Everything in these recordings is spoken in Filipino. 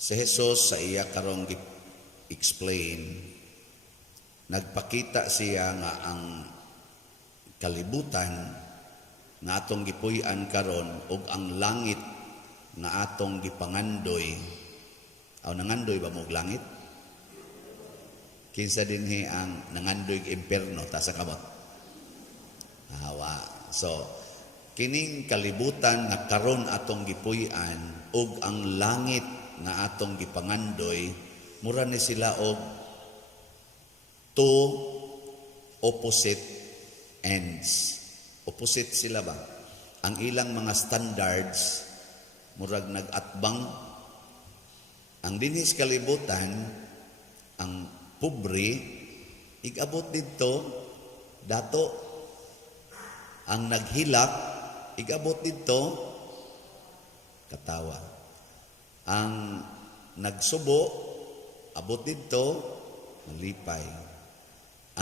Si Jesus sa iya karong explain, nagpakita siya nga ang kalibutan nga atong gipuy-an karon ug ang langit nga atong gipangandoy. Aw nangandoy ba mo og langit? Kinsa dinhi ang nangandoy og impierno ta sa kamot? Hawa. So kining kalibutan nga karon atong gipuy-an ug ang langit nga atong gipangandoy, mura ni sila og two opposite ends. Opposite sila ba? Ang ilang mga standards murag nag-atbang. Ang dinhis kalibutan, ang pobre, igabot dito, dato. Ang naghilak, igabot dito, katawa. Ang nagsubo, abot dito, malipay.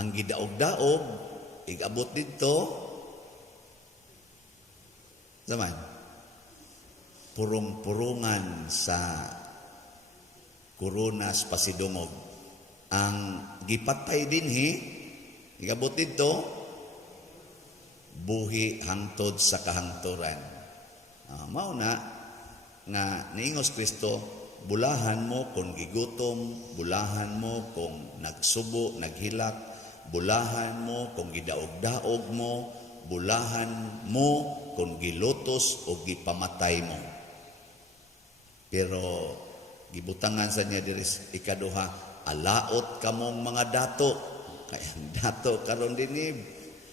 Ang gidaog-daog, igabot dito, zaman, purong-purungan sa kurunas pasidungog. Ang gipatay dinhi, igabot dito, buhi hangtod sa kahangturan. Mao na nga niingos Kristo, bulahan mo kung gigutom, bulahan mo kung nagsubo, naghilak, bulahan mo kung gidaog-daog mo, bulahan mo kung gilutos o gipamatay mo. Pero gibutangan sa niya diri ikaduha, alaot kamong mga dato. Kaya dato karon dinhi,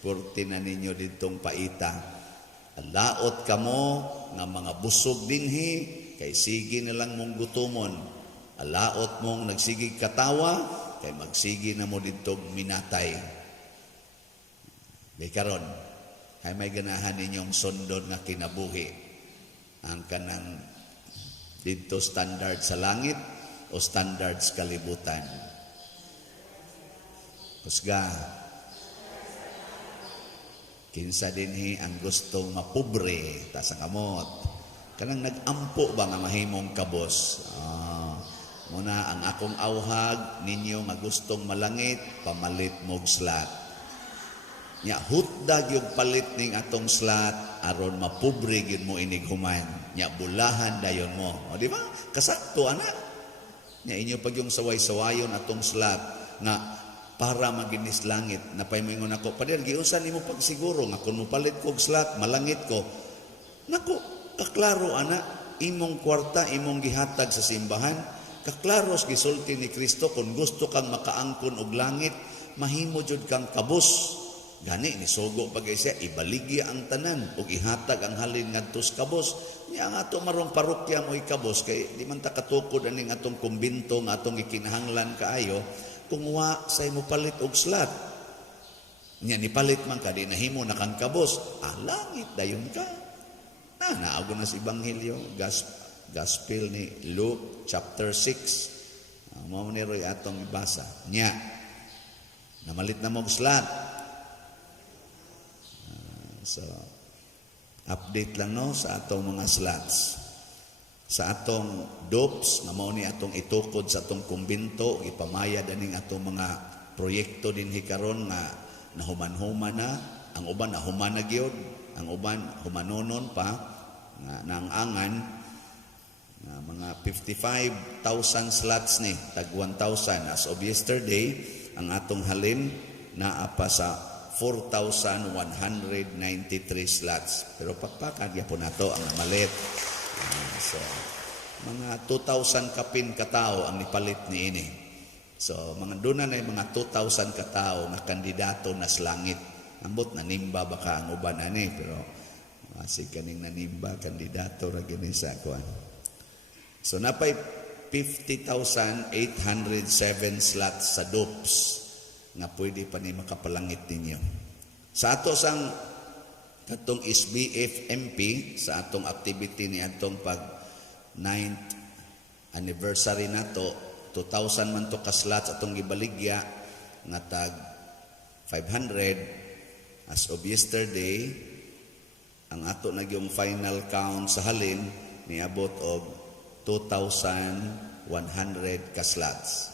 purti na ninyo ditong paita. Alaot kamo nga mga busog dinhi, kay sige na lang mong gutumon. Alaot mong nagsigi katawa, kay magsigi na mo ditong minatay. May karon, ay may ganahan ninyong sundon nga kinabuhi. Ang kanang dito standard sa langit o standard sa kalibutan. Kusga, kinsa dinhi ang gustong mapobre ta sa kamot. Kanang nag-ampo ba nga mahimong kabos. Muna ang akong awhag ninyo nga gustong malangit, pamalit mog slat. Nya hutdag yung palit ning atong slat aron mapobre gyud mo inig human. Nya bulahan dayon mo. O di ba? Kasakto ana. Nya inyo pag yung saway-sawayon atong slat nga para maginis langit. Napaymingon ako, padel giusan nimo pagsiguro nga kun mopalit kog slat, malangit ko. Nako, kaklaro ana, imong kwarta, imong gihatag sa simbahan, kaklaros gisulti ni Kristo kung gusto kang makaangkon og langit, mahimo jud kang kabus. Gani ni sogo pagay siya, ibaligya ang tanan ug ihatag ang halin ngadto sa kabus. Niya ang ato marong parokya mo ikabos kay di man ta katukod aning atong kumbinto nga atong ikinahanglan kaayo. Kung wa say mo palit og slat, niya ni palit man ka, di nahimo na kang kabos, langit dayon ka. Naago na sa Ebanghelyo, Gospel ni Luke chapter 6. Mao ni roy atong ibasa. Nya, namalit na mo og slat. So, update lang no sa atong mga slats. Sa atong dopes, nga mao ni atong itukod sa atong kumbinto, ipamayad aning atong mga proyekto dinhi karon nga nahuman-human na, ang uban nahuman na gyud, ang uban humanonon pa nga naangan nga mga 55,000 slots ni tag 1,000 as of yesterday. Ang atong halin naa pa sa 4,193 slots, pero pakpakan gyapon nato ang namalit. So, mga 2,000 kapin katao ang nipalit ni ini. So, mga doon na mga 2,000 katao na kandidato na sa langit. Ambot, nanimba baka ang uban ani, pero masig kaning nanimba, kandidato ra gini sa kuan. So, napay 50,807 slots sa dopes nga pwede pa ni makapalangit ninyo. Sa ato sang katong SBF MP, sa atong activity ni atong pag 9th anniversary nato, 2,000 man to ka slots atong gibaligya nga tag 500 as of yesterday. Ang ato na yung final count sa halin niabot og 2,000 100 ka slots.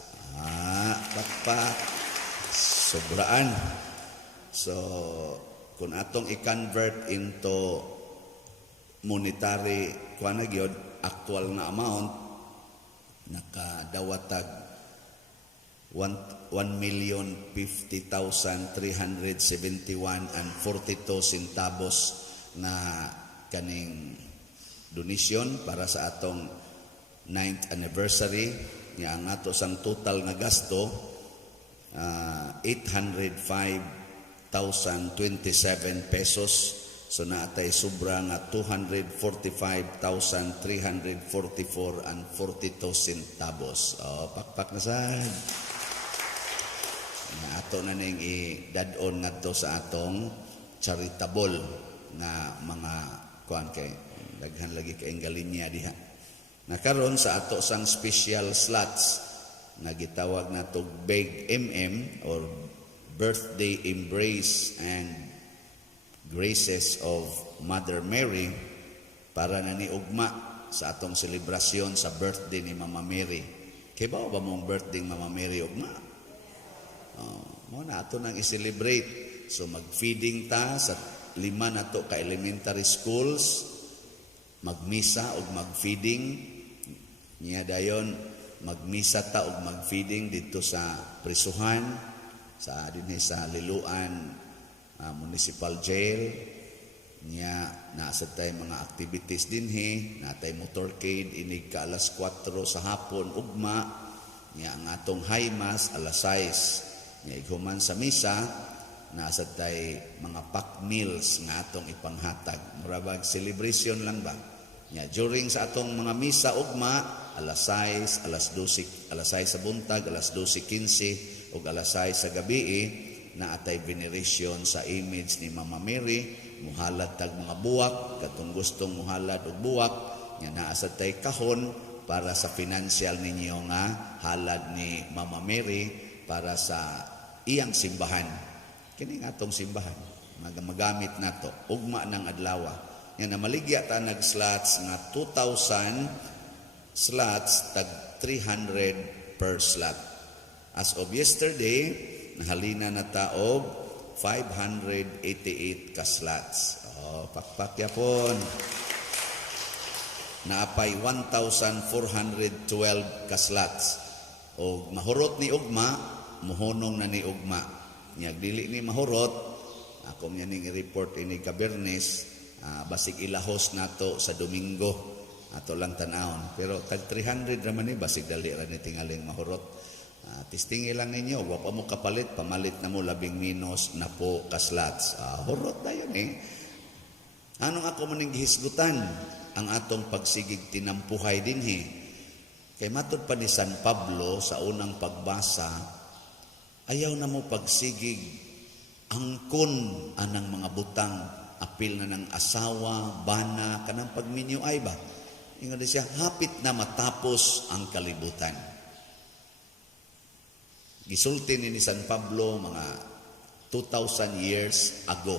Pakpak. Sobraan. So, kung atong i-convert into monetary actual na amount, nakadawatag 1,050,371 centavos na kaning donation para sa atong 9th anniversary. Nga ang ato sang total na gasto 805,027 pesos. So naatay sobra nga 245,344 centavos. Pakpak na sad. Nga ato na ning i-dad-on ngadto sa atong charitable nga mga kuan kay daghan lagi kay galinya diha. Nakaron sa ato sang special slots nga gitawag nato Big MM or Birthday Embrace and Graces of Mother Mary para naniugma sa atong selebrasyon sa birthday ni Mama Mary. Kay ba mong birthday Mama Mary ugma? Mo na ato nang i-celebrate. So mag-feeding ta sa 5 nato ka elementary schools, magmisa ug mag-feeding niya dayon, magmisa ta ug mag-feeding dito sa prisuhan sa dinhi sa Liloan Municipal Jail. Niya nasa tay mga activities dinhi, natay motorcade inig ka alas 4 sa hapon ugma. Niya ang atong high mass alas 6. Niya iguman sa misa nasa tay mga pack meals nga atong ipanghatag. Murabag celebration lang ba? Niya during sa atong mga misa ugma alas 6, alas 12, alas 6 sa buntag, alas 12:15 ug alas 6 sa gabi na atay veneration sa image ni Mama Mary. Muhalad tag mga buwak katong gustong muhalad og buwak nga naa sa tay kahon para sa financial ninyo nga halad ni Mama Mary para sa iyang simbahan. Kini nga atong simbahan magamit nato ugma ng adlaw. Nga namaligya ta nag slots nga 2,000 slots tag 300 per slot. As of yesterday, nahalina na taog 588 ka slots. Pakpak yapon. Naapay 1,412 ka slots. O mahurot ni ugma, muhunong na ni ugma. Nyag dili ni mahurot, akong yaning i-report ini ka Bernes, basig ilahos nato sa Domingo. Ato lang tanawon. Pero tag 300 raman ni basig dali ra ni tingaling mahurot. Tistingi lang ninyo, wa pa mo kapalit, pamalit na mo 10 minos na po ka slots. Hurot na yun eh. Anong ako maning gihisgutan? Ang atong pagsigig tinampuhay dinhi. Kay matod pa ni San Pablo sa unang pagbasa, ayaw na mo pagsigig angkon anang mga butang, apil na ng asawa, bana, kanang pagminyo ay ba? Ingon siya, hapit na matapos ang kalibutan. Gisulti ni San Pablo mga 2,000 years ago.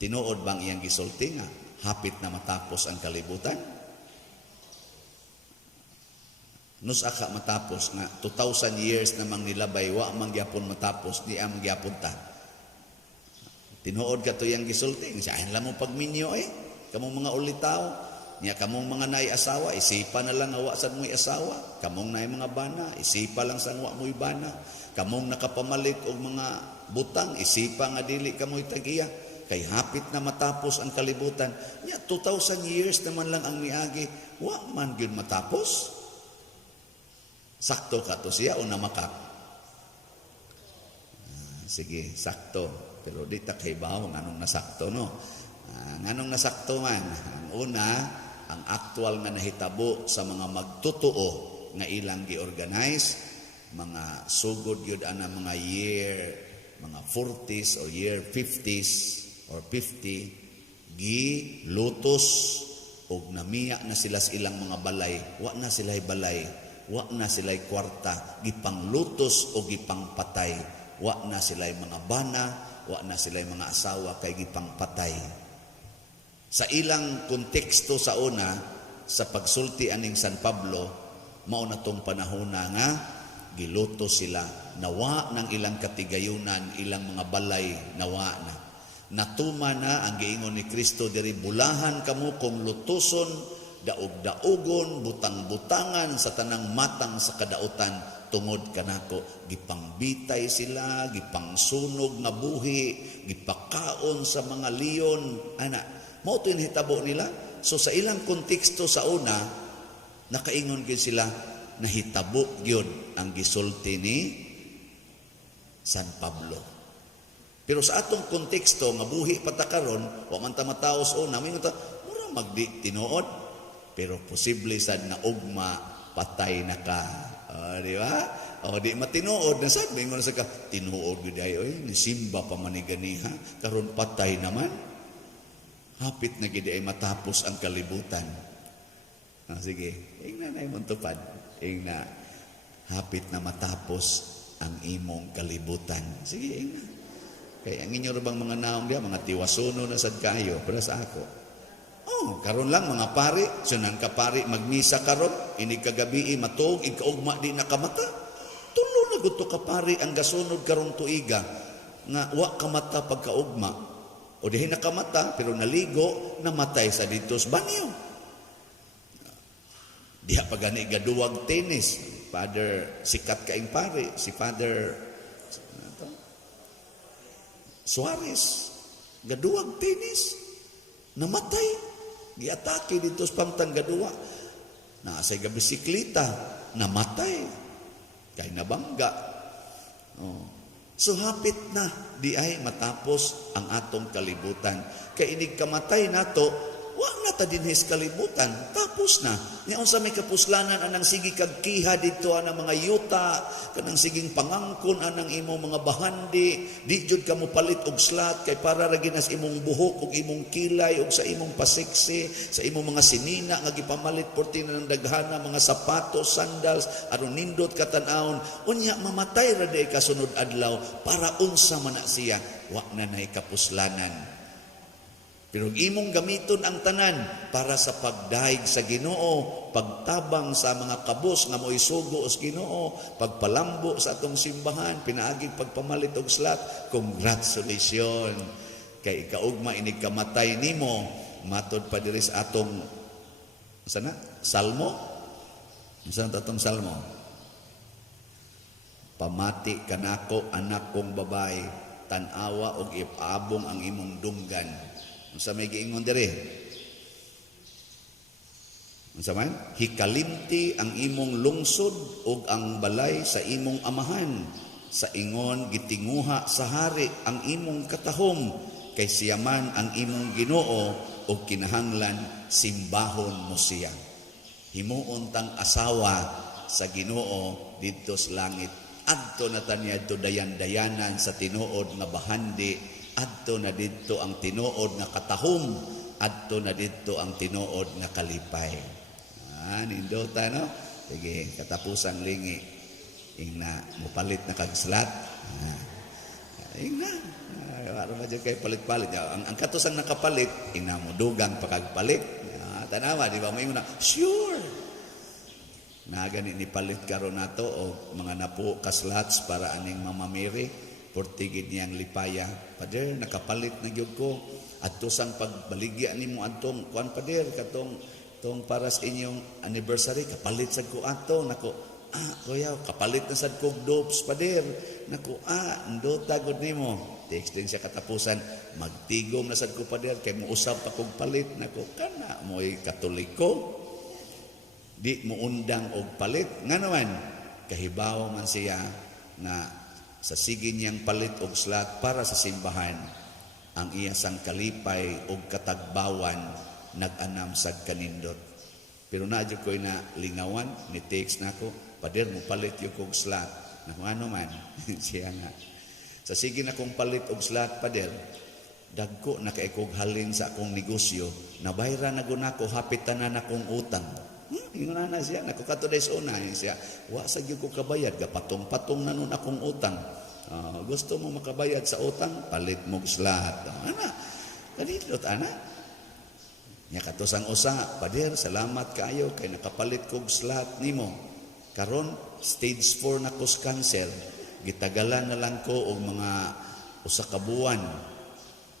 Tinuod bang iyang gisulti nga hapit na matapos ang kalibutan? Nus aka matapos nga 2,000 years namang nilabay wa man gyapon matapos di am gyapon ta. Tinuod ka to iyang gisulti, siya lang mo pagminyo kamong mga ulitaw. Niya kamong mga naay asawa, isipa na lang awa sa mo'y asawa. Kamong naay mga bana, isipa lang sa awa mo'y bana. Kamong nakapamalit og mga butang, isipa nga dili kamo'y tagiya. Kay hapit na matapos ang kalibutan. Niya 2,000 years naman lang ang miagi, wa man gyud matapos. Sakto ka to siya o namakak? Sige, sakto. Pero di ta kay bawo nganong nasakto no. Nganong nasakto man? Ang una, ang actual nga nahitabo sa mga magtutuo nga ilang gi-organize, mga sugod yun ana mga year, mga 40s or year 50s or 50, gi-lutos o namiya na sila sa ilang mga balay, wa na sila'y balay, wa na sila'y kwarta, gipanglutos o gipangpatay, wa na sila'y mga bana, wa na sila'y mga asawa kay gipangpatay. Sa ilang konteksto sa una, sa pagsulti aning San Pablo, Mao na tong panahon na nga giluto sila, nawa ng ilang katigayunan, ilang mga balay nawa na. Natuma na ang giingon ni Kristo diri, bulahan kamo kung lutuson, daog-daogon, butang-butangan sa tanang matang sa kadautan tungod kanako. Gipangbitay sila, gipangsunog nga buhi, gipakaon sa mga leon. Ana, mao to yung hitabo nila. So sa ilang konteksto sa una, nakaingon gyud sila, nahitabo gyud ang gisulti ni San Pablo. Pero sa atong konteksto, mabuhi patakaron, wa man ta mataos una, may ta mura magdi tinuod, pero posible sad na ugma patay na ka. Di ba? O di matinuod na sad, mingon sa ka tinuod gyud ay oy, nisimba pa man ni ganiha, karon patay naman. Hapit na gid ay matapos ang kalibutan. Sige, ingna na imong tupad. Ingna, hapit na matapos ang imong kalibutan. Sige, ingna. Kaya ang inyo bang mga naong diya, mga tiwasuno na sad kayo, para sa ako. Karon lang mga pari, sunang ka pari, magmisa karon, ini kagabi, matuog, ikaugma di nakamata. Tulo na gusto ka pari, ang gasunod karon tuiga, nga wa kamata pagkaugma. O dihin nakamata, pero naligo, namatay sa dito sa banyo. Diha pa gani gaduwag tenis. Father, sikat kaing pari, si Father Suarez, gaduwag tenis, namatay, giatake dito sa pamtang gaduwa, naasay ga bisikleta, namatay, kay nabangga. So hapit na di ay matapos ang atong kalibutan. Kay inig kamatay nato, wa na ta dinhi sa kalibutan, tapos na. Niya unsa may kapuslanan anang sige kag kiha dito anang mga yuta, kanang siging pangangkon anang imong mga bahandi, di jud ka mo palit og slat kay para ra ginas imong buhok ug imong kilay ug sa imong pasiksi, sa imong mga sinina nga gipamalit porti na ng daghana mga sapatos, sandals aron nindot katan-awon. Unya mamatay ra day kasunod adlaw para unsa man na siya, wa na nay kapuslanan. Pero imong gamiton ang tanan para sa pagdaig sa Ginoo, pagtabang sa mga kabos nga mo'y sugo sa Ginoo, pagpalambo sa atong simbahan, pinaaging pagpamalit og slat. Congratulations! Kay ikaugma inig kamatay nimo, matod pa diri sa atong sana? Salmo? Saan tatong salmo? Pamati kanako anak kong babae, tanawa og ipabong ang imong dunggan. Unsa may giingon diri? Unsa man? Hikalimti ang imong lungsod ug ang balay sa imong amahan. Sa ingon gitinguha sa hari ang imong katahom, kay siya man ang imong Ginoo ug kinahanglan simbahon mo siya. Himuon tang asawa sa Ginoo didto sa langit. Adto na taniya to dayan-dayanan sa tinuod nga bahandi. Adto na dito ang tinuod nga katahom, adto na dito ang tinuod nga kalipay. Nindota no? Sige, katapusang lingi. Ingna, mupalit na kagslat. Ingna, wala ba dyan kayo palit-palit. Ang katusang nakapalit, ingna mo dugang pakagpalit. Tanawa, di ba? May muna, sure. Nagani ni palit karon nato o mga napo kaslats para aning mamamiri. Portigid niyang lipaya. Pader, nakapalit na gyud ko. Adto sang pagbaligya nimo adtong kuan pader katong tong para sa inyong anniversary kapalit sad ko ato nako. Kuya, kapalit na sad kog dopes pader. Nako, ndota gud nimo. Text din siya katapusan, magtigom na sad ko pader kay mo usab pa kog palit nako. Kana mo'y Katoliko. Di mo undang og palit. Nga naman, kahibaw man siya na sa sige niyang palit og slat para sa simbahan, ang iya sang kalipay og katagbawan nag-anam sad kanindot. Pero nadyo ko'y na lingawan, ni text nako, pader mo palit yung kong slat. Naku ano man, siya nga. Sa sige na kong palit og slat, pader, dagko na kay kong halin sa akong negosyo, nabayra na gunako, hapit tanan akong utang. Ingon na siya, nakukatuday sa una siya, wa sa gyud ko kabayad, gapatong-patong na nun akong utang. Gusto mo makabayad sa utang, palit mo slat. Ana, kanilot ana. Nya katusang usa, pader, salamat kayo kay nakapalit kog slat nimo. Karon stage 4 na ko sa cancer, gitagalan na lang ko og mga usa ka buwan.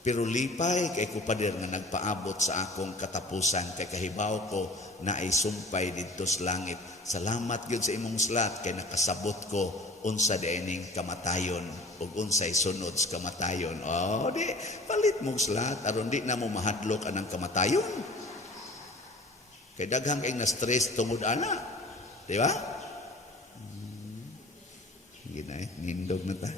Pero lipay kay ko pader nga nagpaabot sa akong katapusan, kay kahibaw ko na ay sumpay didto sa langit. Salamat gyud sa imong slat kay nakasabot ko unsa diining kamatayon ug unsay sunod sa kamatayon. Oh, di palit mong slat aron di na mo mahadlok anang kamatayon. Kay daghang kay na stress tungod ana. Di ba? Nindog na ta.